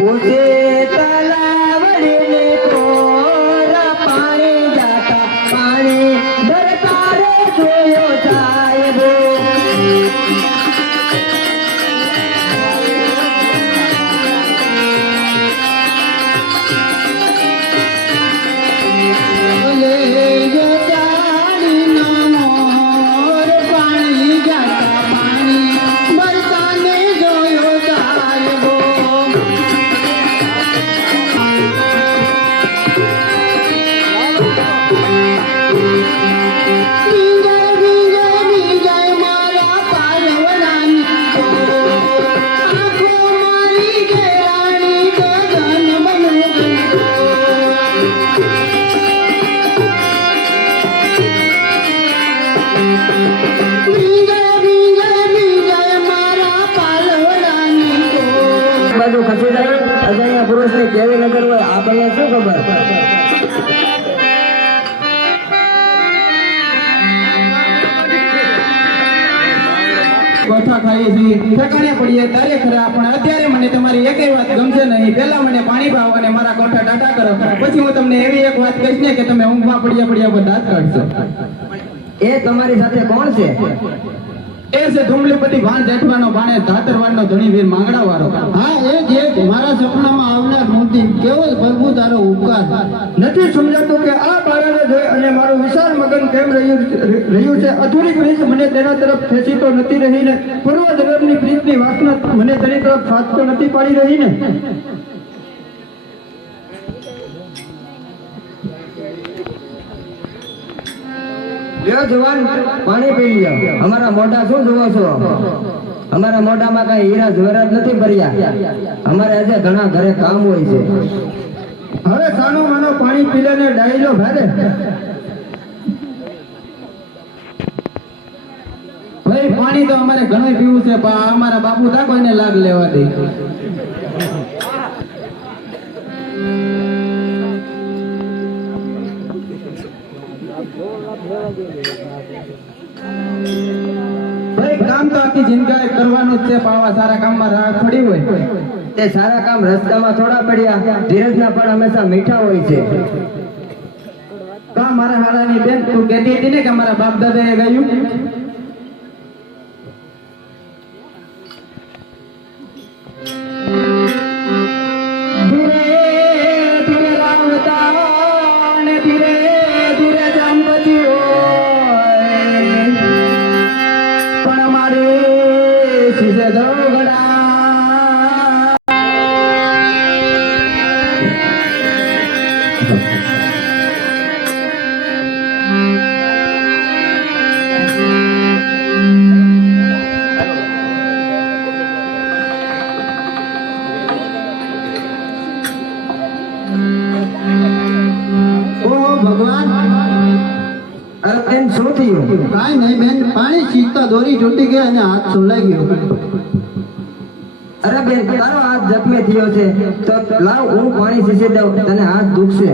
ઉસે તલાવડીને core પાણી જાતા પાણી ડરતા રે જોયો સાહેબો બાજુ ખસી જાય અજાણ્યા પુરુષને કેવી નજર હોય આપણને શું ખબર કોઠા ખાઈએ છીએ ઠેકાણે પડીએ તારે ખરા પણ અત્યારે મને તમારી એકેય વાત ગમશે નહીં પહેલા મને પાણી ભાવ અને મારા કોઠા ટાટા કરો પછી હું તમને એવી એક વાત કહીશ ને કે તમે ઊંઘમાં પડ્યા પડ્યા પર દાંત કાઢશો એ તમારી સાથે કોણ છે એ છે ધુમલીપતિ ભાણ જેઠવાનો ભાણે ધાતરવાડનો ધણીવીર માંગડા વાળો હા એ જે મારા સપનામાં આવનાર મૂર્તિ કેવલ પ્રભુ તારો ઉપકાર નથી સમજાતું કે આ બાળાને જોઈ અને મારું વિશાળ મગન કેમ રહ્યું છે અધૂરી પ્રીત મને તેના તરફ ખેંચી તો નથી રહી ને પૂર્વ જન્મની પ્રીતની વાસના મને તેની તરફ હાથ તો નથી પાડી રહી ને લ્યો જવાન પાણી પી લ્યો અમારા મોઢા શું જોવો છો અમારા મોઢામાં કઈ હીરા જવેરાત નથી ભર્યા અમારે આજે ઘણા ઘરે કામ હોય છે હવે સાનો માનો પાણી પી લે ને ડાયલો ભારે ભાઈ પાણી તો અમારે ઘણું પીવું છે પણ અમારા બાપુ તા કોઈને લાગ લેવા દે ભાઈ કામ તો આખી જિંદગી કરવાનું જ છે પણ આવા સારા કામમાં રાહ થોડી હોય તે સારા કામ રસ્તામાં થોડા પડ્યા ધીરજના પણ હંમેશા મીઠા હોય છે કા મારા હારાની બેન તું કહેતી હતી ને કે મારા બાપ દાદાએ ગાયું કાઈ નહીં બેન પાણી છીંચતા દોરી તૂટી ગઈ અને હાથ સોલાઈ ગયો અરે બેન તારો હાથ જખમે થયો છે તો લાવ હું પાણી સીસી દઉં તને હાથ દુખશે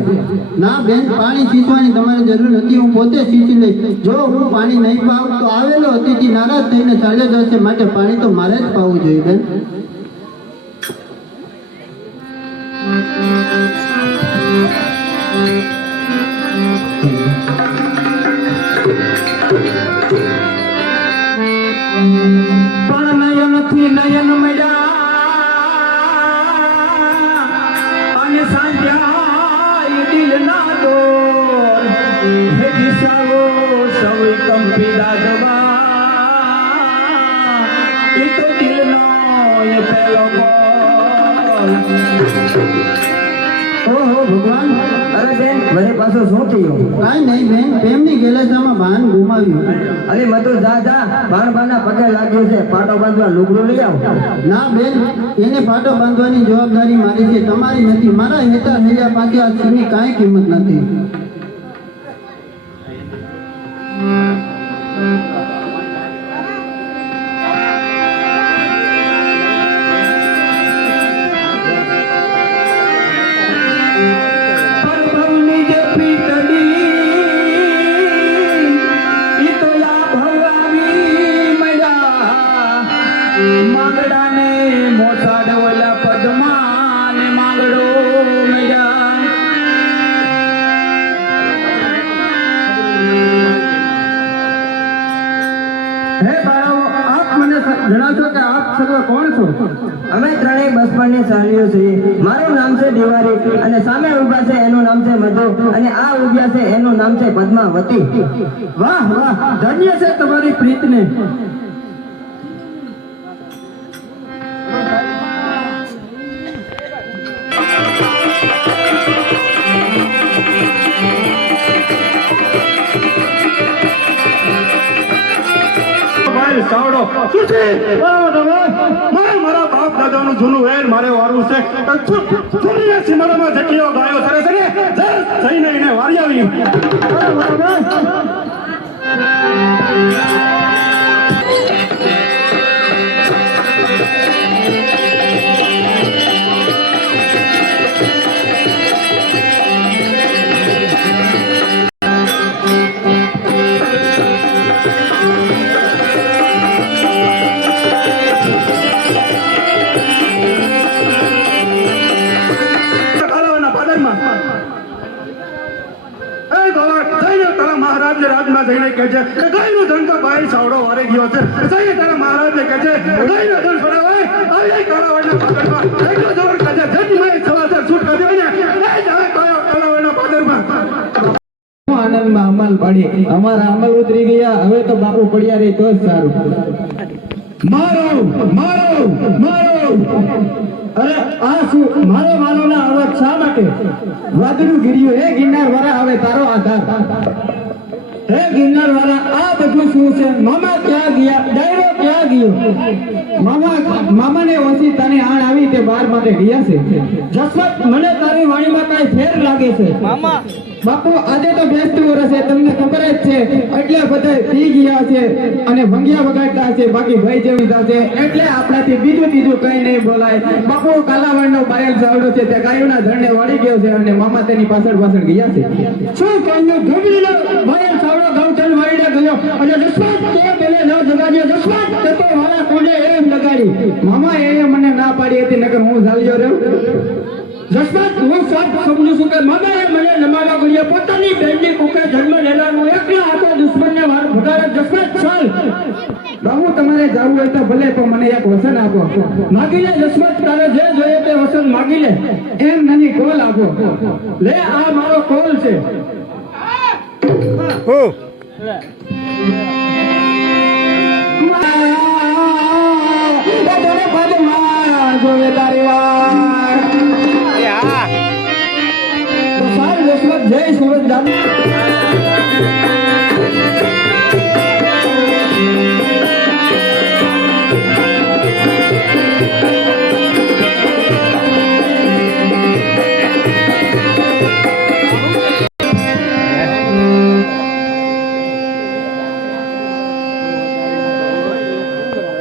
ના બેન પાણી છીંચવાની તમારે જરૂર નથી હું પોતે છીંચી લઈશ જો હું પાણી નહીં પાઉં તો આવેલો અતિથિ નારાજ થઈને ચાલ્યો જશે માટે પાણી તો મારે જ પાવું જોઈએ બેન પણ નયનથી નયન મળ્યા અને સાંજ્યા દિલ ના દોર હે દિશાઓ સૌ કંપી દાદવા એ તો દિલનો એ પહેલો બોલ ઓહો ભગવાન અરે બેન મારી પાસે શું થયું કાઈ નહીં બેન પ્રેમની ગેલેસામાં ભાન ગુમાવ્યું અરે મતો જા જા બાણબાના પગે લાગ્યું છે પાટો બાંધવા લુગડું લઈ આવ ના બેન એને પાટો બાંધવાની જવાબદારી મારી છે તમારી નથી મારા હેતા હૈયા પાછી આ સિંહની કાંઈ કિંમત નથી માંગડાને મોસાડ ઓલા પદમાને મજા હે બાળાઓ, આપ મને જણાવશો કે આપ સર્વ કોણ છો? અમે ત્રણેય બસપણની સહેલીઓ છીએ. મારું નામ છે દિવાળી અને સામે ઊભા છે એનું નામ છે મધુ અને આ ઊભ્યા છે એનું નામ છે પદ્માવતી. વાહ વાહ, ધન્ય છે તમારી પ્રીતને. ભાઈ સાવડો શું છે? મારા બાપ દાદાનું જૂનું વેર મારે વારવું છે. સૂર્ય સિમરામાં જટીઓ ગાયો સરસ ને જઈને એને વારી આવી. રાજમાં જઈને કહે છે કે ગાયનું ધન તો ભાઈ સાવડો વારે ગયો છે. જઈને તારા મહારાજને કહે છે ગાયનું ધન છોડાવાય આવી કાળાવાડના પાદરમાં એટલો જોર કહે છે જજમાં સવાસર છૂટ કરી દે ને એ જાય કાળાવાડના પાદરમાં. આનંદમાં અમલ પડી, અમારા અમલ ઉતરી ગયા. હવે તો બાપુ પડ્યા રહી તો જ સારું. મારો મારો મારો અરે આ શું મારો માનવના અવાજ શા માટે? વાદળું ગીર્યું હે ગિરનાર વાળા, હવે તારો આધાર. હે ગિરનાર વાળા, આ બધું શું છે? મામા ક્યાં ગયા? ડાયરો ક્યાં ગયો? મામાને ઓછી તને આણ આવી તે બાર માટે ગયા છે. જસવંત, મને તારી વાણીમાં કઈ ફેર લાગે છે. બાપુ આજે તો બેસતું વર્ષ છે, તમને ખબર જ છે. એટલે બધા પી ગયા છે અને ભંગિયા વગાડતા છે, બાકી ભાઈ જેવી થશે. એટલે આપણાથી બીજું ત્રીજું કઈ નહીં બોલાય. બાપુ કાલાવડનો બાયલ સાવડો છે તે ગાયોના ધરણે વળી ગયો છે અને મામા તેની પાછળ પાછળ ગયા છે. શું કહ્યું? ધૂબલીનો ભાઈ સાવડો ગૌચર વાળીને ગયો અને જસવંત તે પેલે ન જગાડ્યો. જસવંત તે તો વાળા કોને એમ લગાડી. મામા એ મને ના પાડી હતી, નકર હું ઝાલ્યો રહ્યો. જસવંત, હું સાચ સમજુ છું કે મામાએ મને નમાવા ગળ્યા પોતાની બહેનની કુકે જન્મ લેનારું એકલા હાથે દુશ્મનને વાર ભગાડે. જસવંત ચાલ. બાબુ તમારે જવું હોય તો ભલે, પણ મને એક વચન આપો. માગી લે જસવંત, તારે જે જોઈએ તે વસન માગી લે. એમ નહીં, કોલ આપો. લે, આ મારો કોલ છે. જોવે તારી વાત. તો સાલ જસવંત, જય સુરત દાદા.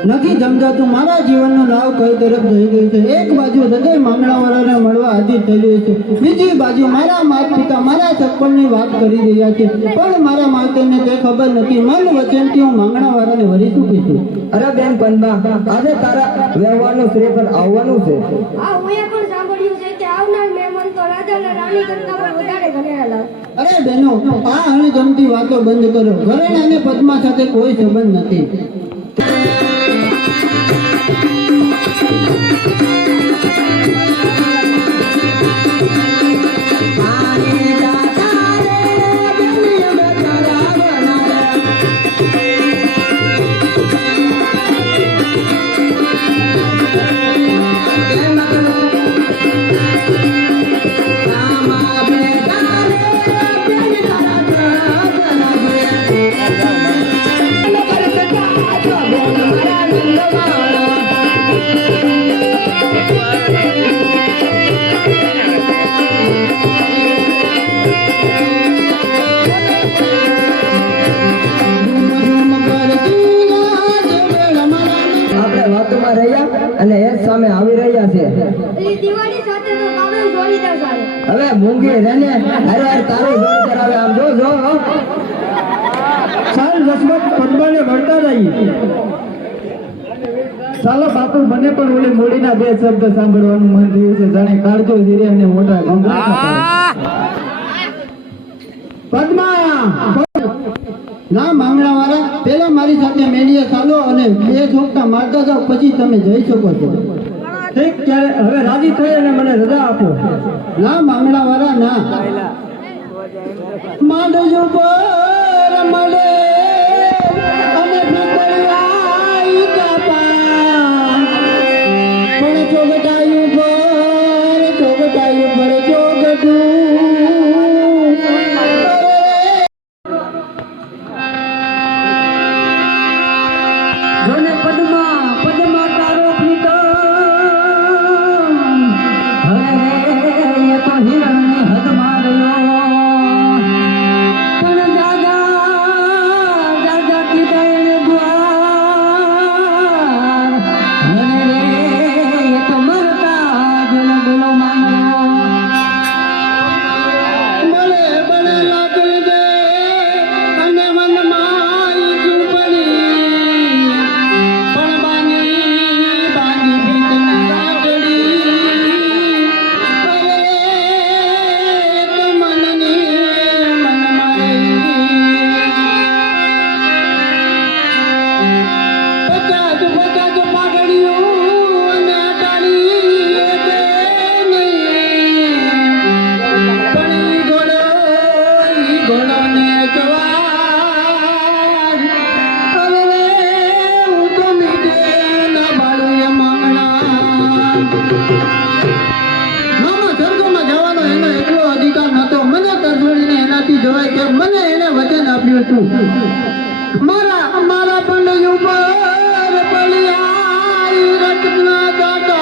નથી સમજાતું મારા જીવનનો નાવ કઈ તરફ જઈ ગયું છે. એક બાજુ હૃદય માંગણાવાળાને મળવા આદિ થઈ રહ્યું છે, બીજી બાજુ મારા માતા પિતા મારા સપનની વાત કરી રહ્યા છે, પણ મારા માતાને તે ખબર નથી. મન વચનથી હું માંગણાવાળાને વરી ચૂકી છું. અરે બેન પદ્મા, આજે તારા વ્યવહારનું શ્રેય પર આવવાનું છે. આ હું એ પણ સાંભળ્યું છે કે આવનાર મહેમાન તો રાજા અને રાણી કરતા પણ વધારે ગણેલા લાગે. અરે બહેનો, આ અણગમતી વાતો બંધ કરો. ઘરેણા અને પદ્મા સાથે કોઈ સંબંધ નથી. અને એ સામે આવી રહ્યા છે. એ દિવાળી સાથે તો કામે જોડીદાર સારું. હવે મૂંગી રેને અરે યાર તારું જોર કરાવે. આમ જો જો ચાલ જસવંત, પદ્માને મળતા જઈએ. ચાલો બાપુ મને પણ ઓલી મોડીના બે શબ્દ સાંભળવાનું મન થયું છે જાણે કાળજો ધીરે અને મોટા ગંભીર પદ્મા ના માંગણા વાળા પેલા મારી સાથે મેળીએ ચાલો અને બે છોકરા મારતા જાઓ પછી તમે જઈ શકો છો ઠીક ત્યારે હવે રાજી થઈ અને મને રજા આપો ના માંગણા વાળા ના માંડજો પર મળે અને ફૂટવાઈ કાપા પણ ચોગટાયું પર ચોગટું જોને પદ્મા પદ્મા તારો પ્રીતમ હવે એ તો હિરણની હદમાં રહ્યો પણ દાદા દાદા કીધા એને દ્વાર હવે એ તો મરતા જેનો બોલો માંગો મળે બળે લાકડી દે અને મનમાં ઈચ્છું પડી પણ બાની બાની ભીતની લાકડી અરે તો મનની મન મારી પચાસ પચાસ પાઘડીયું અને અટાડી કે નહીં પણ ઈ ઘોડો ને જવાર અરે હું તો મીઠે ના બાળું એ માંગણા મામા સ્વર્ગમાં જવાનો એનો એટલો અધિકાર નહોતો મને તરછોડીને એનાથી જવાય કે મને એને વચન આપ્યું હતું મારા મારા પંડ ઉપર બલિયાઈ રત્ના દાદા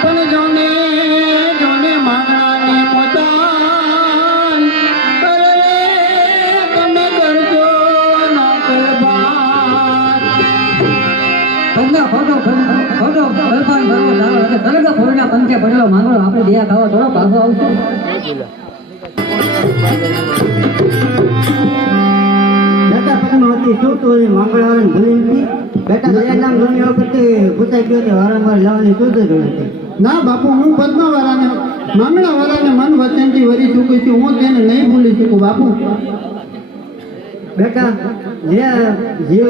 પણ જોને જોને માંગણાને પોતાન અરે તમે કરજો ના કરબાન પગના ફોટો ફોટો ગલફાન ભરવો સારો એટલે તરત ફોડના પંચે પડેલો માંગણો આપણે દયા ખાવા થોડો ભાગો આવશે બેટા પદ્માવતી શું તું માંગણાને ભૂલી નથી બેટા દયા નામ ઘણી વખત પૂછાઈ ગયો કે વારંવાર લાવવાની શું જરૂર હતી ના બાપુ હું પદ્માવાળાને માંગણાવાળાને મન વચનથી વરી ચૂકી છું હું તેને નહીં ભૂલી શકું બાપુ બેટા જે જીવ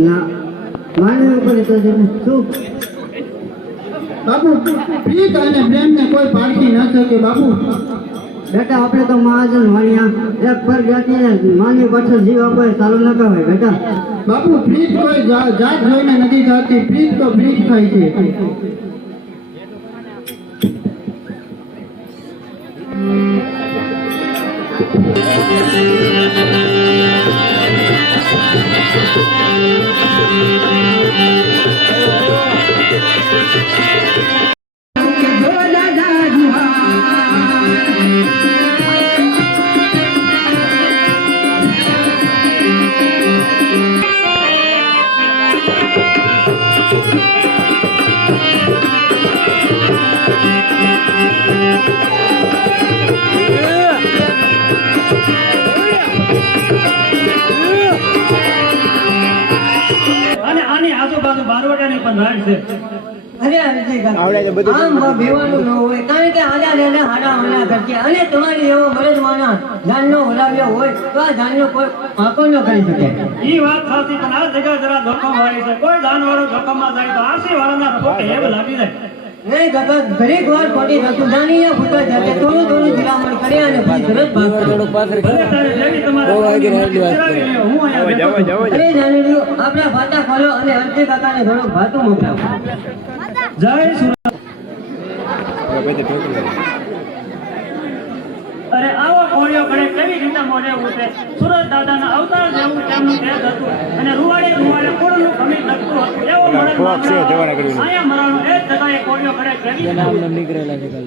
ના માનવી ઉપર તો શું બાપુ પ્રીત અને પ્રેમને કોઈ પારખી ન શકે બાપુ બેટા આપણે તો મહાજન વાણિયા એક પર જાતિને માનવી પાછળ જીવ આપો એ સારું ન કહેવાય બેટા બાપુ પ્રીત કોઈ જાત જોઈને નથી થતી પ્રીત તો પ્રીત થાય છે અને આની આજુબાજુ બારવટાની પણ રાડ છે અરે આમ બેવાનું ન હોય કારણ કે આજા લેને હાડા હોના કરશે અને તમારી એવો મરદ માના જાનનો હલાવ્યો હોય તો આ જાનનો કોઈ પાકો ન કરી શકે ઈ વાત સાચી પણ આ જગ્યા જરા જોખમ વાળી છે કોઈ જાનવાળો જોખમમાં જાય તો આરસી વાળાના પોતે હેબ લાગી જાય નહીં કાકા દરેક વાર ખોટી વસ્તુ જાણીને ફૂટા જાતે થોડું થોડું દિલામણ કરે અને પછી તરત ભાગ કરે. ભલે તારે જેવી તમારે હું અહીંયા બેઠો છું. અરે જાણી લ્યો આપણા ભાતા ખોલો અને અંતે કાકાને ઘણો ભાતું મોકલાવો. જય સુરત. અરે આવો કોળિયો ઘડે કેવી રીતે મોઢે ઉઠે સુરત દાદાના અવતાર જેવું તેમનું તેજ હતું અને રૂવાડે કોળનું ખમી લગતું હતું એવો મળે આયા મરાનો એ જ જગાએ કોળિયો ઘડે કેવી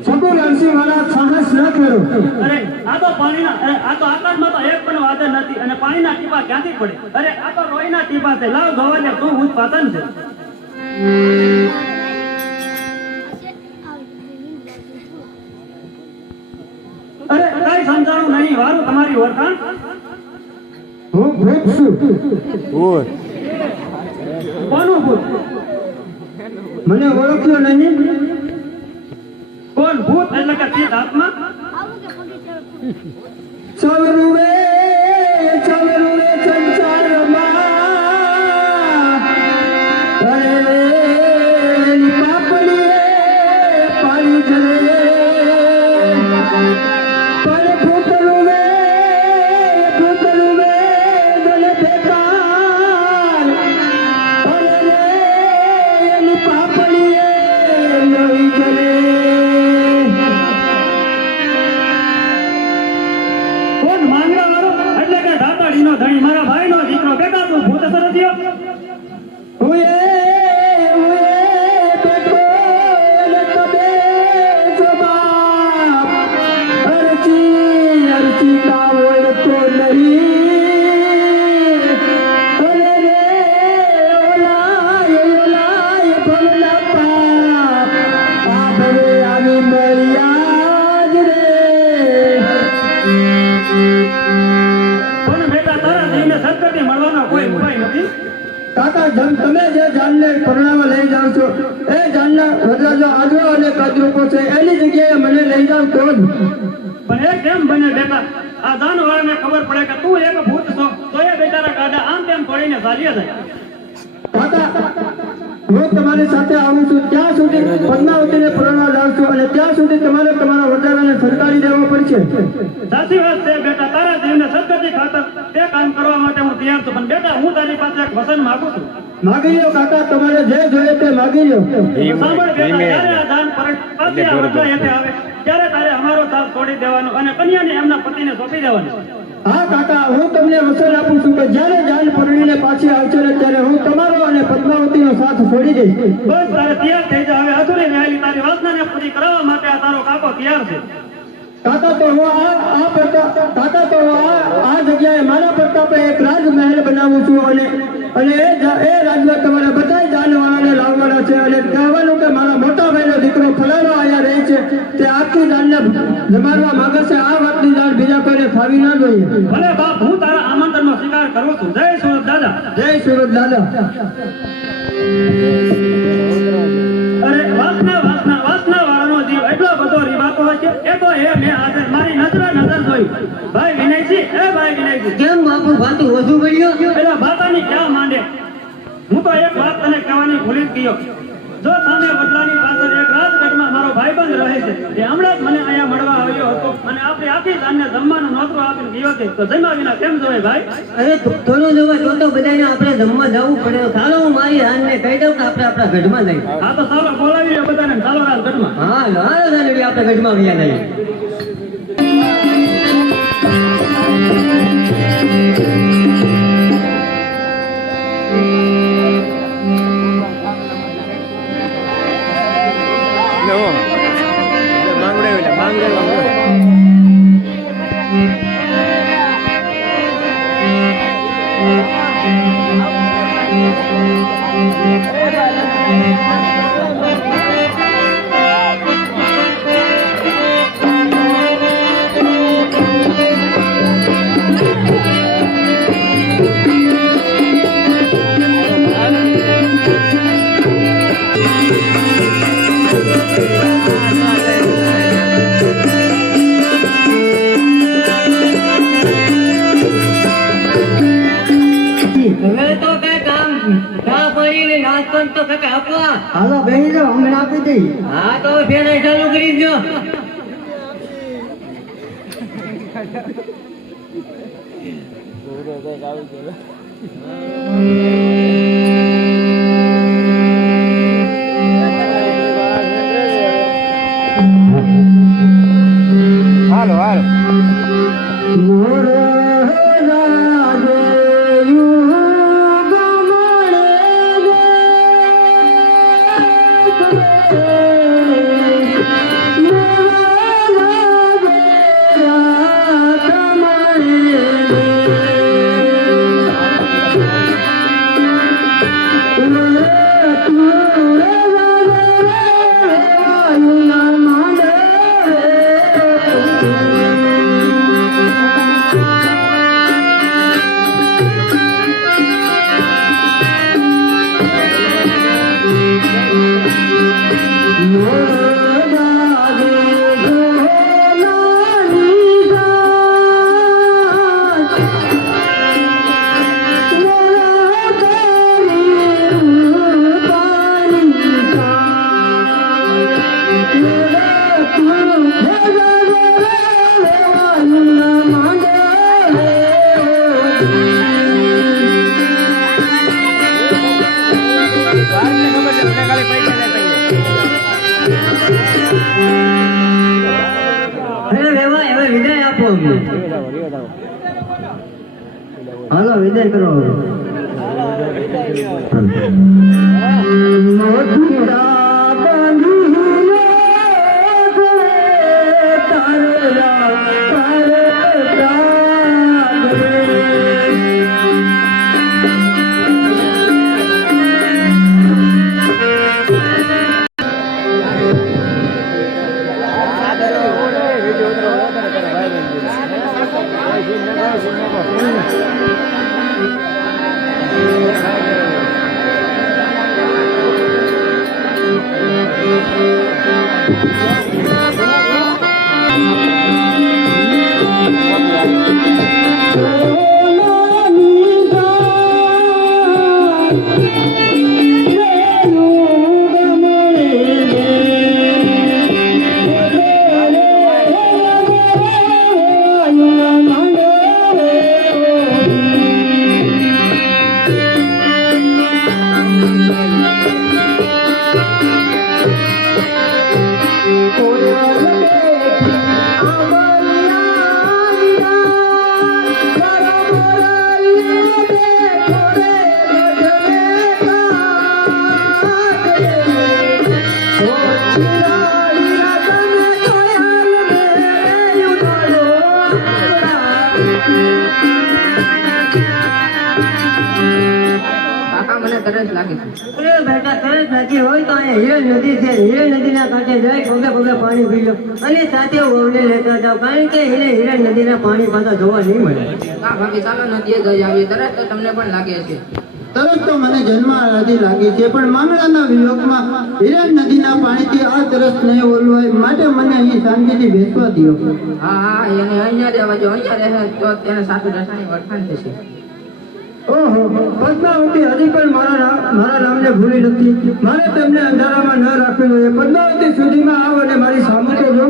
સબુ લાલસી વાળા સાહસ ન કરો અરે આ તો આકાશમાં તો એક પણ વાદળ નથી અને પાણીના ટીપા ક્યાંથી પડે અરે આ તો રોઈના ટીપા છે લાવ ગવાજે તું ઉત્પાદન છે અરે કઈ સમજાણું નહીં વારું તમારી ઓળખાણ હું ભૂત છું. કોનું ભૂત? મને ઓળખ્યો નહીં? કોણ ભૂત એટલે કે ચિત્ત આત્મા? ચવરુવે ચવરુવે સંસારમાં અરે પાપડીએ પાણી જલે પણ ભૂતરુવે દલે બેકાર અરે એની પાપડીએ લોહી જલે. કોણ માંગરા વાળો એટલે કે દાતાડીનો ધણી મારા ભાઈનો દીકરો બેટા તું ભૂત સરસ્યો? હુએ બેટો એને કબે જવાબ અરજી કા ઓળખો નહીં અરે રે ઓલાય ભલા પાપ આ ભવે આવી મર્યાદ રે. કોણ બેટા તારા જીવને સદગતિ મળવાનો કોઈ ઉપાય નથી? કાકા તમે જે જાનને પરણાવવા લઈ જાઓ છો એ જાનના વરરાજો આદરો અને કદરૂપો છે એની જગ્યાએ મને લઈ જાવ તો જ. પણ એ કેમ બને બેટા? આ દાનવાળાને ખબર પડે કે તું એક ભૂત છો તો એ બેચારા ગાડા આમ તેમ છોડીને ચાલ્યા જાય. કાકા હું તમારી સાથે આવું છું ત્યાં સુધી પદ્માવતીને પરણવા જાઉં છું અને ત્યાં સુધી તમારે તમારા વરરાજાને સરકારી દેવો પડશે. સાચી વાત છે બેટા, તારા જીવને સદગતિ ખાતર તે કામ કરવા માટે હું તૈયાર છું. પણ બેટા હું તારી પાસે એક વચન માંગુ છું. માગી લો કાકા, તમારે જે જોઈએ તે માગી લો. સાંભળ બેટા, જ્યારે આ દાન પાછી આ વરરાજા હેઠે આવે ત્યારે તારે અમારો સાથ છોડી દેવાનો અને કન્યાને એમના પતિને સોંપી દેવાની. હા કાકા, હું તમને વચન આપું છું કે જ્યારે જાન પરણીને પાછી આવશે ને ત્યારે હું તમારો અને પદ્માવતીનો સાથ છોડી દઈશ. બસ તારે તૈયાર થઈ જા. હવે અધૂરી રહેલી તારી વાસનાને પૂરી કરાવવા માટે આ તારો કાકો તૈયાર છે. કાકા તો હું આ જગ્યાએ મારા પ્રતાપે એક રાજમહેલ બનાવું છું અને એ રાજમાં તમારે બધા જાનવાળાને લાવવાના છે અને કહેવાનું કે મારા મોટા ભાઈનો દીકરો ફલાણો અહીંયા રહે છે તે આખી જાનને જમાડવા માંગે છે. આ વાતની જાણ બીજા કોઈને થાવી ના જોઈએ. ભલે બાપ, હું તારા આમંત્રણનો સ્વીકાર કરું છું. જય સુરત દાદા. જય સુરત દાદા. અરે વાસના વાળાનો જીવ એટલો બધો રીવાતો હોય છે એ તો મેં આજે મારી નજર જોઈ. ભાઈ વિનયજી, ભાઈ વિનયજી, કેમ બાપુ ભાતું ઓછું પડ્યું? પેલા બાતાની ક્યાં માંડે? હું તો એક વાત તને કહેવાની ભૂલી જ ગયો. જો સામે વડલાની પાછળ એક રાજગઢમાં મારો ભાઈબંધ રહે છે, એ હમણાં જ મને અહીંયા મળવા આવ્યો હતો અને આપણી આખી જાનને જમવાનું નોતરું આપીને ગયો છે. તો જમ્યા વિના કેમ જોવાય ભાઈ? અરે થોડું જવા તો બધાને આપણે જમવા જવું પડે. ચાલો હું મારી હાલને કહી દઉં કે આપણે આપણા ગઢમાં જઈએ. હા તો ચાલો બોલાવી લે બધાને. ચાલો રાજગઢમાં. હા હાલો આપણે ગઢમાં વ્યા જઈએ. હવે તો કઈ કામ ચા પાણી નાસ્તો તો કઈ આપવા. હાલો બેહી જાઓ, હમણાં આપી દઈ. હા તો ફેર ચાલુ કરી દો. અમને. હાલો વિદાય કરો હવે. અરે બેટા તરસ લાગી હોય તો અહીંયા હિરણ નદી છે. હિરણ નદીના કાંઠે જાય પગે પગે પાણી પી લો અને સાથે વહુને લેતા જાઓ, કારણ કે હિરણ નદીના પાણી પાછા જોવા નહીં મળે. તરસ તો મને જન્મારાથી લાગી છે, પણ માંગણાના વિયોગમાં હિરણ નદીના પાણીથી આ તરસ નહીં ઓલવાય, માટે મને અહીં શાંતિથી બેસવા દો. ઓહો, પદ્માવતી હજી પણ મારા નામને ભૂલી નથી. મારે તેમને અંધારામાં ન રાખવી જોઈએ. પદ્માવતી સુધીમાં આવ અને મારી સામુ તો જો.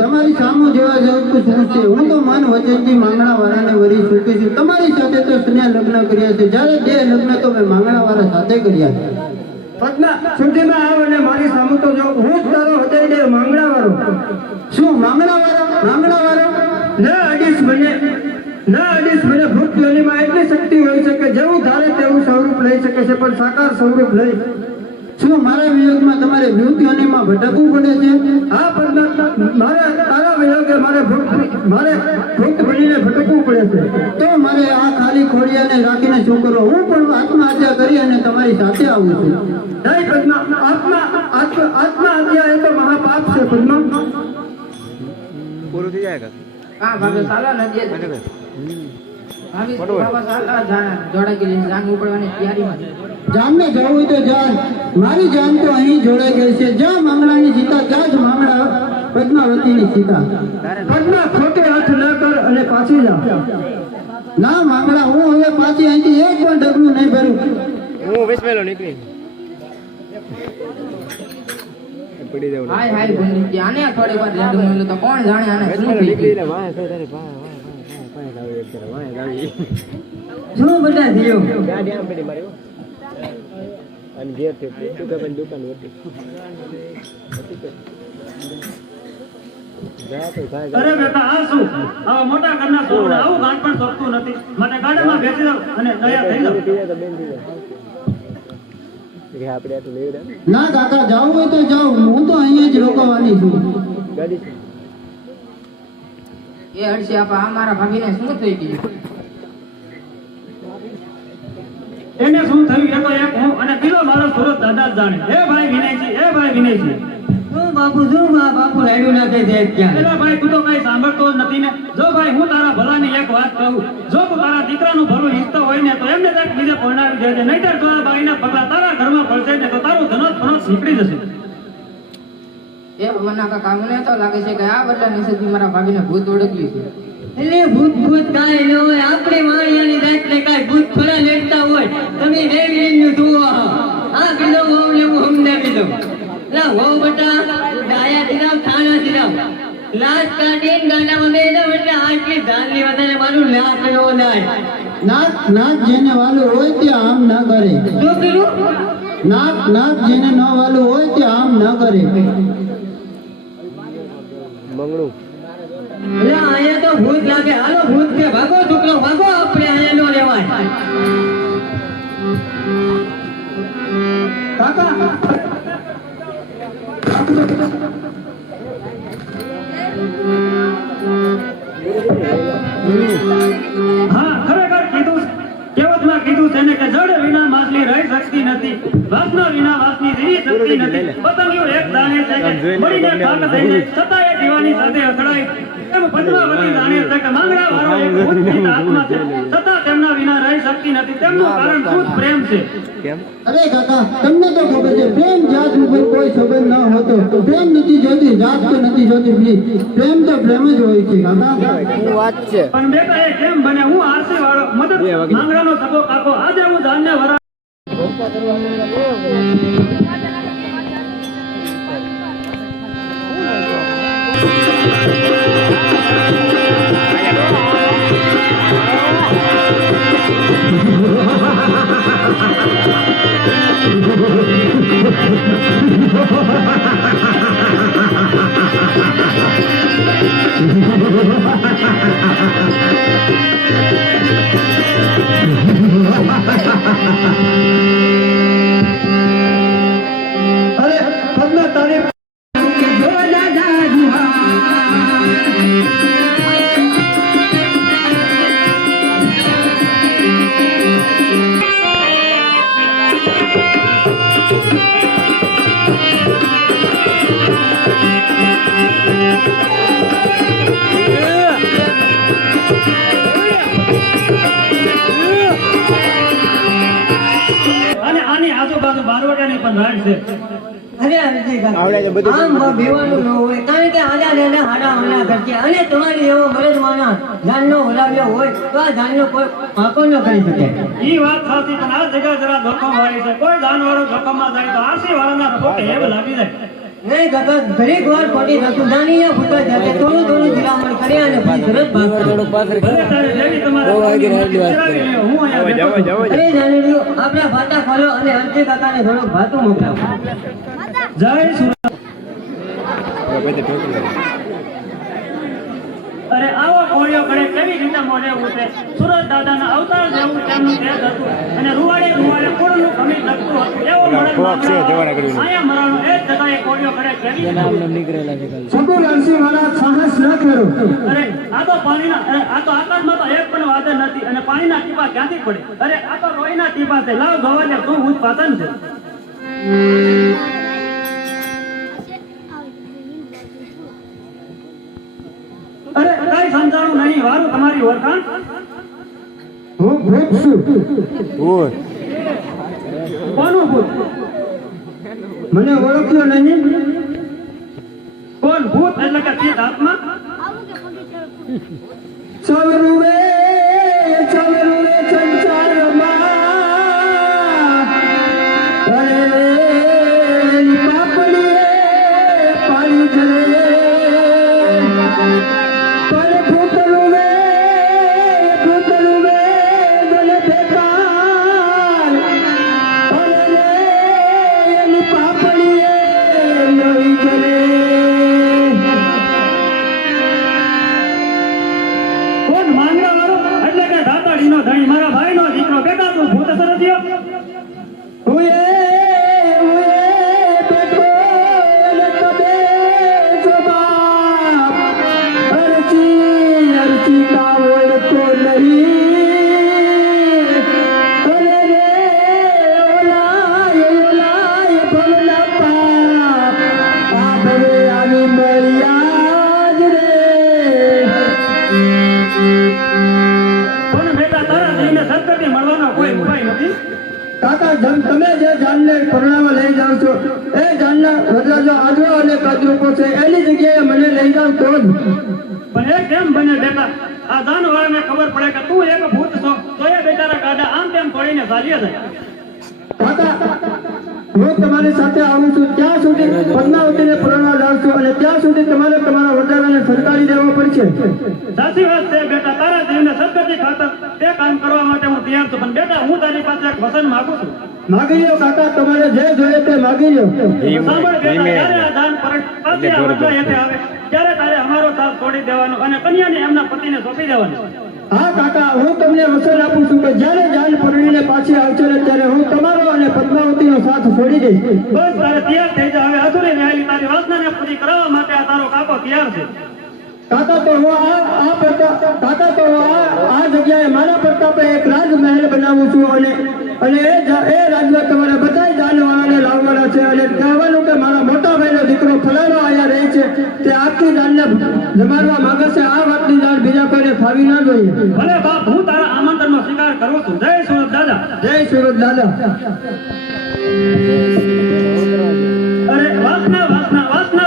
તમારી સામુ જેવા જવું શું છે? હું તો મન વચનથી માંગણાવાળાને વરી ચૂકી છું. તમારી સાથે તો સ્નેહ લગ્ન કર્યા છે, જ્યારે બે લગ્ન તો મેં માંગણાવાળા સાથે કર્યા છે. પદ્મા સુધીમાં આવ અને મારી સામુ તો જો. હું જ તારો હૃદય માંગણાવાળો. શું માંગણાવાળો? ના અડીશ મને ભૂત યોનિમાં એટલી શક્તિ હોય છે કે જેવું ધારે તેવું સ્વરૂપ લઈ શકે છે, પણ સાકાર સ્વરૂપ લઈ. શું મારા વિયોગમાં તમારે મૃત્યુની ભટકવું પડે છે? હા પદ્મા, મારે તારા વિયોગે મારે ભૂત બનીને ભટકવું પડે છે. તો મારે આ ખાલી ખોડિયાને રાખીને શું કરો? હું પણ આત્મહત્યા કરી અને તમારી સાથે આવું છું. નહીં પદ્મા, આત્મહત્યા એ તો મહાપાપ છે પદ્મા. પૂરું થઈ જાય જાનને જવું હોય તો જાન. મારી જાન તો અહીં જોડાઈ ગઈ છે. જ્યાં માંગણાની સીતા ત્યાં જ માંગણા પદ્માવતીની સીતા. પદ્મા ખોટે હાથ ન કર અને પાછી જા. ના માંગણા, હું હવે પાછી અહીંથી એક પણ ડગલું નહીં ભરું. હું વેચમેલો નીકળી પડી જાવ કોણ જાણે આને શું થઈ ગયું? શું બધા થયું? અરે બેટા આ શું? આવા મોટા ઘરના છોકરાને આવું ગાંઠ પણ શકતું નથી. માટે ગાડામાં બેસી જાવ અને તૈયાર થઈ જાવ. ના કાકા, જાવું હોય તો જાઉં. હું તો અહીંયા જ રોકાવાની છું. એ હર્ષી આપા આ મારા ભાભીને શું થઈ ગયું? એને શું થયું એ તો એક હું અને પેલો મારો સુરત દાદા જ જાણે. એ ભાઈ વિનયજી શું બાપુ રાયડું ના થઈ જાય ક્યાં? એલા ભાઈ તું તો કઈ સાંભળતો જ નથી ને. જો ભાઈ હું તારા ભલાની એક વાત કહું, જો તું તારા દીકરાનું ભલું ઈચ્છતો હોય ને તો એમને તક બીજે પરણાવી દેજે, નહીંતર તારા ભાઈના પગલા તારા ઘરમાં પડશે ને તો તારું ધનોત નીકળી જશે. એ ભગવાનના કાકા, મને તો લાગે છે કે આ બદલા નિષેધથી મારા ભાભીને ભૂત ઓળખ્યું છે. એટલે ભૂત કાંઈ ન હોય. આપણે માળિયાની રાતને કાંઈ ભૂત થોડા લેટતા હોય. તમે દેવીનું જુઓ. આ કીધો વહુ ને હું અમને કીધો. લા વહુ બેટા ડાયા દીરામ થાણા દીરામ લાશ કાઢીને ગાડામાં બેસો એટલે આટલી ધારની વધારે મારું નાક નો નાય. નાક જેને વાલું હોય તે આમ ના કરે. શું કર્યું? નાક જેને ન વાલું હોય તે આમ ના કરે. મંગળું એટલે અહીંયા તો ભૂત લાગે. હાલો ભૂત કે ભાગો છોકરો ભાગો, આપણે અહીંયા નો રહેવાય. કાકા હા, ખરેખર કીધું છે. કહેવતમાં કીધું છે ને કે જળ વિના માછલી રહી શકતી નથી, વાસના વિના વાસની જીવી શકતી નથી. પતંગિયો એક દાણે છે કે મળીને ખાક થઈને છતાંય જીવાની સાથે અથડાય. એમ પદ્માવતી જાણે છે કે માંગડા વાળો એક ભૂતની આત્મા છે, છતાં તેમના વિના રહી શકતી નથી. તેમનું કારણ શુદ્ધ પ્રેમ છે. અરે કાકા, તમને તો ખબર છે પ્રેમ જાત ઉપર કોઈ સંબંધ ન હોતો. પ્રેમ નથી જોતી, જાત તો નથી જોતી. પ્લીઝ, પ્રેમ તો પ્રેમ જ હોય છે કાકા. પણ બેટા એ કેમ બને? હું આરસી વાળો મદદ માંગડાનો સગો કાકો. આજે હું ધાન્ય વરા અરે પદ્મા તારી અને આની આજુબાજુ બારવટિયાની પણ રાડ છે. અરે અરજી કાકા, આમ બેવાનું ન હોય, કારણ કે આડા દાદા હાડા હમલા કરશે. અને તમારી એવો મરદમાના જાનનો ઓલાવ્યો હોય તો આ જાનનો કોઈ પાકો ન કરી શકે. ઈ વાત સાચી, પણ આ જગ્યા જરા જોખમ વાળી છે. કોઈ જાનવાળો જોખમમાં જાય તો આરસી વાળાના રખોટે હેવ લાગી જાય. નહીં કાકા, ઘડીક વાર ખોટી રસું જાણીને ફૂટા જાતે થોડું થોડું જીરામણ કરી અને પછી તરત ભાગશે. ભલે તારે જેવી તમારે ચલાવી લ્યો, હું અહીંયા બેઠો છું. અરે જાનેડીઓ, આપણા ભાતા ખોલો અને અરજી કાકાને થોડું ભાતું મોકલાવો. જય સુરત. અરે આવો કોળિયો ઘડે કેવી રીતે મોઢે ઉઠે. સુરત દાદાના અવતાર જેવું તેમનું તેજ હતું અને રૂવાડે રૂવાડે કુળનું ખમીર લગતું હતું. એવો મળે અહીંયા મરાનો એ જ જગાએ કોળિયો ઘડે કેવી સબુલ અરસી વાળા સાહસ ન કરો. અરે આ તો પાણીના આ તો આકાશમાં તો એક પણ વાદળ નથી અને પાણીના ટીપા ક્યાંથી પડે? અરે આ તો રોઈના ટીપા છે. લાવ ગવાને શું ઉત્પાદન છે. અરે કઈ સમજાણું નહીં. વારું તમારી ઓળખાણ? હું ભૂત છું. કોનું ભૂત? મને ઓળખ્યો નહીં? કોણ ભૂત? એટલે કે ચિત્ત આત્મા? ચવરુવે ચવરુવે સંસારમાં અરે પાપડીએ પાણી જલે પર ભૂતરુવે જલે બેકાર અરે એની પાપડીએ લોહી જલે. કોણ? માંગડા વાળો એટલે કે ધાતાડીનો ધણી, મારા ભાઈનો દીકરો. બેટા તું ભૂત અસર થયો? ઉએ બેઠો એને કબે જવાબ અરજી કા ઓળખો નહીં. અરે રે ઓલાય ભલા પાપ આ ભવે આવી મર્યાદ રે. કોણ બેટા? તારા જઈને સદગતિ મળવાનો કોઈ ઉપાય નથી? કાકા તમે જે જાનને પરણાવા લઈ જાઓ છો એ જાનના વરરાજો આદરો અને કદરૂપો છે, એની જગ્યાએ મને લઈ જાવ તો જ. પણ એ કેમ બને બેટા? આ દાનવાળાને ખબર પડે કે તું એક ભૂત છો તો એ બેચારા ગાડા આમ તેમ તોડીને ચાલ્યા જાય. કાકા હું તમારી સાથે આવું છું ત્યાં સુધી પદ્માવતીને પરણવા જાઉં છું અને ત્યાં સુધી તમારે તમારા વરરાજાને સરકારી દેવો પડશે. સાચી વાત છે બેટા. તારા જીવને સદગતિ ખાતર તે કામ કરવા માટે હું તૈયાર છું. પણ બેટા હું તારી પાસે એક વચન માંગુ છું. માગી લો કાકા, તમારે જે જોઈએ તે માગી લો. સાંભળ બેટા, જ્યારે આ દાન પાછી આ વરરાજા હેઠે આવે ત્યારે તારે અમારો સાથ છોડી દેવાનું અને કન્યાને એમના પતિને સોંપી દેવાનું. હા કાકા, હું તમને વચન આપું છું કે જ્યારે જાન પરણીને પાછી આવશે ને ત્યારે હું તમારો અને પદ્માવતીનો સાથ છોડી દઈશ. બસ તારે તૈયાર થઈ જા. હવે અધૂરી રહેલી તારી વાસનાને પૂરી કરાવવા માટે આ તારો કાકો તૈયાર છે. કાકા તો હું આ જગ્યાએ મારા પ્રતાપે એક રાજમહેલ બનાવું છું અને એ રાજમાં તમારે બધા જાનવાળાને લાવવાના છે અને કહેવાનું કે મારા મોટા ભાઈનો દીકરો ફલાણો અહીંયા રહે છે તે આખી જાનને જમાડવા માંગે છે. આ વાતની જાણ બીજા કોઈને ફાવી ના જોઈએ. ભલે બાપ, હું તારા આમંત્રણનો સ્વીકાર કરું છું. જય સુરત દાદા. જય સુરત દાદા. અરે વાસના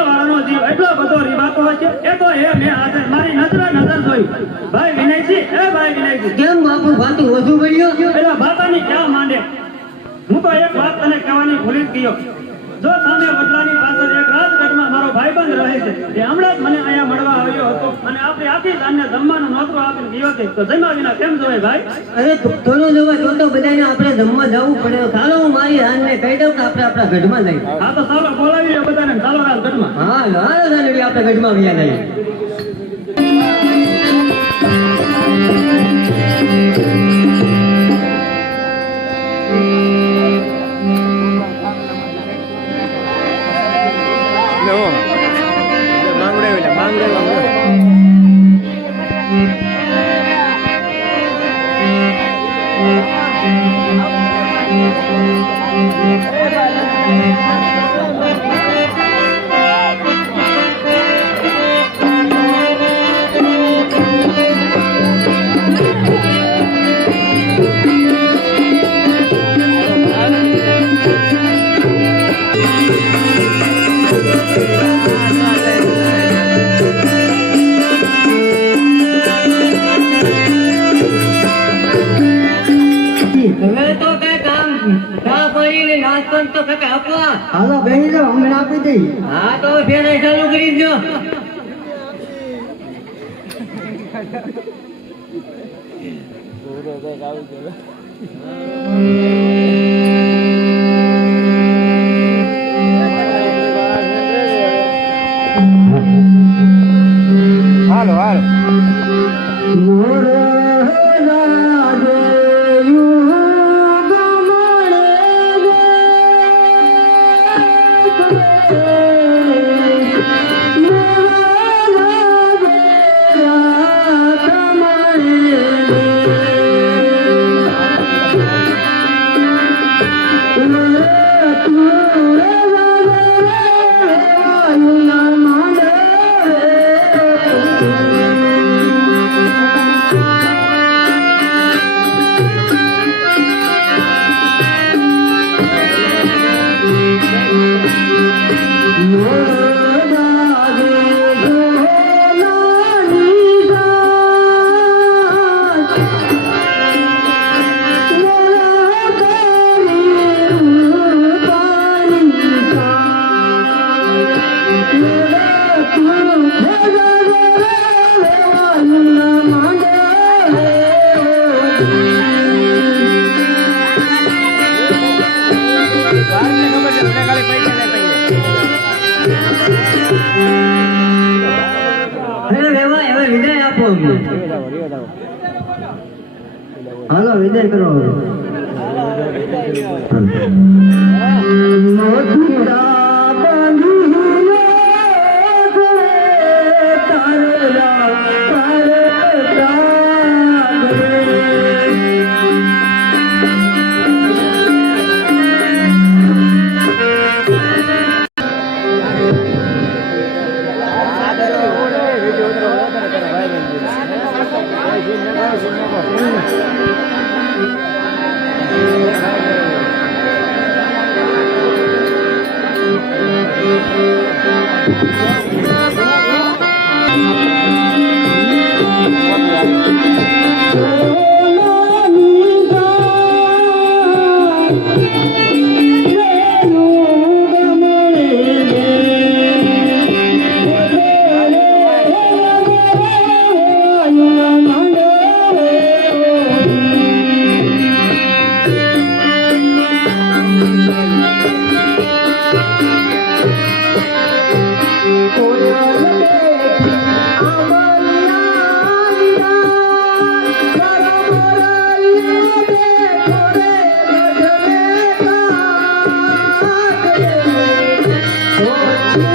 વાળાનો જીવ એટલો બધો રીબાતો હોય છે. એ તો મેં આજે મારી નજર જોઈ. ભાઈ વિનયજી, ભાઈ વિનયજી, કેમ બાપુ ભાતું વધુ પડ્યો? પેલા બાપાની ક્યાં માંડે. હું તો એક વાત તને કહેવાની ભૂલી જ ગયો. જો સામે વડલાની પાછળ એક રાજગઢમાં મારો ભાઈબંધ રહે છે, તે હમણાં જ મને અહીંયા મળવા આવ્યો હતો અને આપણી આખી જાનને જમવાનું નોતરું આપીને ગયો છે. તો જમ્યા વિના કેમ જોવે ભાઈ? અરે થોડો જવા તો બધાને આપણે જમવા જવું પડે. ચાલો હું મારી હાનને કહી દઉં કે આપણે આપણા ગઢમાં જઈએ. હા તો ચાલો બોલાવી લો બધાને. ચાલો રાજગઢમાં. હા હાલો આપણે ગઢમાં ગયા જઈએ. હવે તો કઈ કામ ચા પાણી નાસ્તો તો કઈ આપવા. હાલો બેહી જાઓ, હમણાં આપી દઈ. હા તો ફેર ચાલુ કરી દો. હાલો વિદાય કરો. Oh, કાકા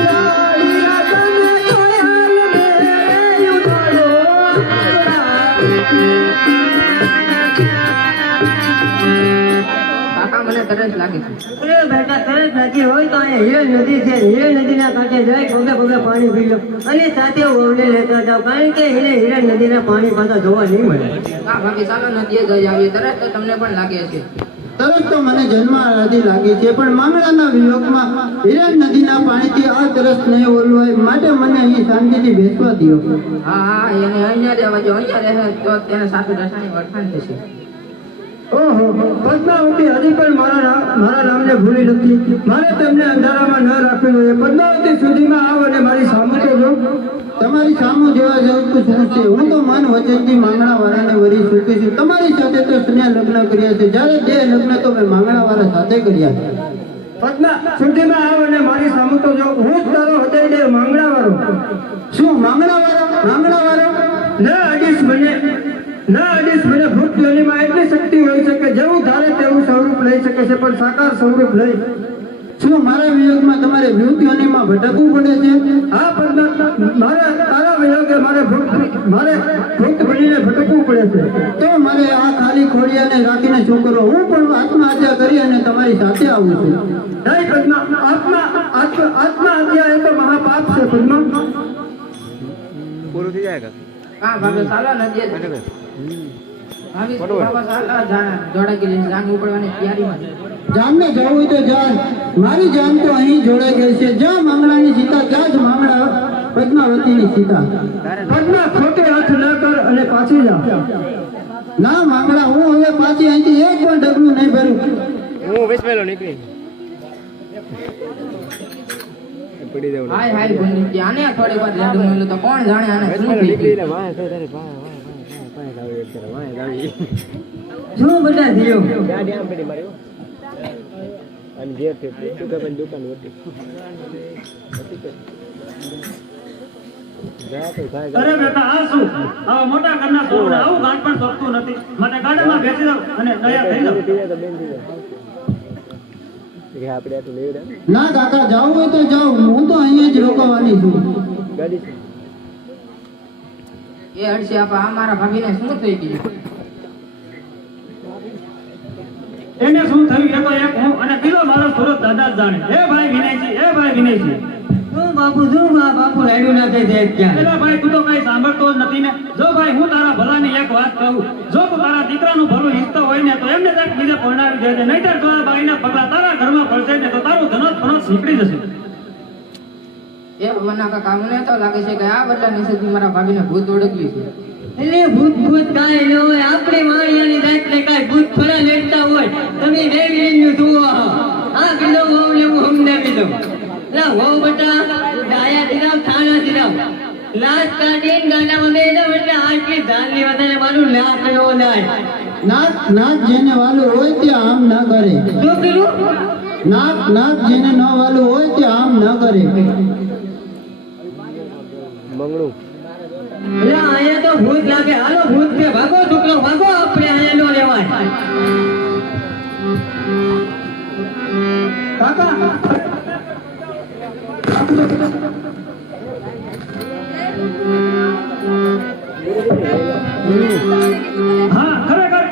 મને તરસ લાગે છે અરે બેટા તરત નથી હોય તો અહીંયા હિરણ નદી છે હિરણ નદીના કાંઠે જાય પગે પગે પાણી પી લો અને સાથે ઓવલે લેતા જાઓ કારણ કે હિરણ નદીના પાણી પાછા જોવા નહીં મળે હા ભાભી ચાલો નદીએ જઈ આવીએ તરસ તો તમને પણ લાગે છે તરત તો મને જન્મ આરાધી લાગી છે પણ માંગણાના વિયોગમાં હિરણ નદીના પાણીથી આ તરસ નહીં ઓલવાય માટે મને અહીં શાંતિથી બેસવા દો. હા હા એને અહીંયા રહેવા જો અહીંયા રહે તો તેને સાસુ દશાની વખાણ થશે ઓહો પદ્માવતી હજી પણ મારા નામને ભૂલી નથી. મારે તેમને અંધારામાં ન રાખવી જોઈએ. પદ્માવતી સુધીમાં આવો અને મારી સામે તો જો. તમારી સામું જેવા જવું તો શું છે? હું તો મન વચનથી માંગણા વાળાને વરી ચૂકી છું. તમારી સાથે તો સ્નેહ લગ્ન કર્યા છે, જ્યારે બે લગ્ન તો મેં માંગણા વાળા સાથે કર્યા છે. પદ્મા સુધીમાં આવો અને મારી સામે તો જો. હું જ તારો હૃદય માંગણા વાળો. શું માંગણા વાળો ના અડીશ મને ભૂત યોનિમાં એટલી શક્તિ હોય છે કે જેવું ધારે તેવું સ્વરૂપ લઈ શકે છે, પણ સાકાર સ્વરૂપ લઈ. શું મારા વિયોગમાં તમારે વૃત્તિઓનીમાં ભટકવું પડે છે? આ પદ્મા મારે તારા વિયોગે મારે ભૂત બનીને ભટકવું પડે છે. તો મારે આ ખાલી ખોડિયાને રાખીને શું કરો? હું પણ આત્મહત્યા કરી અને તમારી સાથે આવું છું. નહીં પદ્મા, આત્મહત્યા એ તો મહાપાપ છે પદ્મા. હા ભાભી ચાલો નદીએ ભાભી બાબા ચાલો જોડા કે જાન ઉપડવાની તૈયારીમાં છે. જાનને જવું હોય તો જાન. મારી જાન તો અહીં જોડાઈ ગઈ છે. જ્યાં માંગણાની સીતા ત્યાં જ માંગણા પદ્માવતીની સીતા. પદ્મા ખોટે હાથ ન કર અને પાછી જા. ના માંગણા, હું હવે પાછી અહીંથી એક પણ ડગલું નહીં ભરું. હાય હાય ભૂલી આને થોડી વાર રેડું મળ્યું તો કોણ જાણે આને શું થઈ ગયું શું બધા થયું અરે બેટા આ શું આવા મોટા ઘરના છોકરા આવું ગાંઠ પણ શકતું નથી માટે ગાડામાં બેસી જાવ અને તૈયાર થઈ જાવ ના કાકા, જાવું હોય તો જાઓ. હું તો અહીંયા જ રોકાવાની છું. એ હડશે આપા આ મારા ભાભીને શું થઈ ગયું એને શું થયું એ તો એક હું અને બીજો મારો સુરત દાદા જ જાણે. એ ભાઈ વિનયજી શું બાપુ રાડ્યું નાખે છે ક્યાં એલા ભાઈ તું તો કઈ સાંભળતો જ નથી ને. જો ભાઈ હું તારા ભલાની એક વાત કહું, જો તું તારા દીકરાનું ભલું ઈચ્છતો હોય ને તો એમને તક બીજે પરણાવી દેજે, નહીંતર તારા બાઈના પગલા તારા ઘરમાં પડશે ને તો તારું ધનોત નીકળી જશે. એ ભવનના કાકા મને તો લાગે છે કે આ બદલા નિષેધથી મારા ભાભીને ભૂત ઓળખ્યું છે એટલે ભૂત કાંઈ ન હોય. આપણે માળિયાની રાતને કાંઈ ભૂત થોડા લેતા હોય. તમે વેવીનું જુઓ આ કીધો વહુ લેવું હમને કીધું લા વહુ બટા ડાયા દીરામ થાણા દીરામ લાશ કાઢીને ગાડામાં બેનો એટલે આટલી ધાનની વધારે મારું લાખ નો લાય. નાક જેને વાલું હોય તે આમ ના કરે. શું કીધું? નાક જેને ન વાલું હોય તે આમ ના કરે. એટલે અહીંયા તો ભૂત લાગે. હાલો ભૂત કે ભાગો છોકરો ભાગો, આપણે અહીંયા નો લેવાય. કાકા હા ખરેખર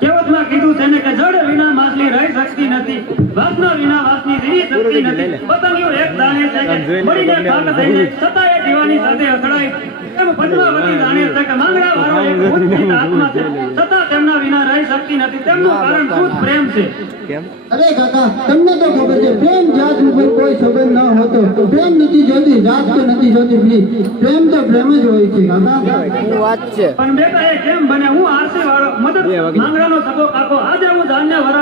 કહેવતમાં કીધું છે ને કે જળ વિના માછલી રહી શકતી નથી, વાસના વિના વાસની જીવી શકતી નથી. પતંગિયો એક દાણે છે કે મળીને ખાક થઈ જાય છતાં એ દીવાની સાથે અથડાય. એમ પદ્માવતી જાણે છે કે માંગણા વાળો એક ભૂતની આત્મા છે છતાં તેમના વિના રહી શકતી નથી. તેમનું કારણ શુદ્ધ પ્રેમ છે. અરે કાકા, તમને તો ખબર છે પ્રેમ જાત ઉપર કોઈ સંબંધ ન હોતો. પ્રેમ નથી જોતી, જાત તો નથી જોતી. પ્રેમ તો પ્રેમ જ હોય છે કાકા. પણ બેટા એ કેમ બને? હું આરસી વાળો મદદ માંગણાનો સગો કાકો આજે હું જાનને વરા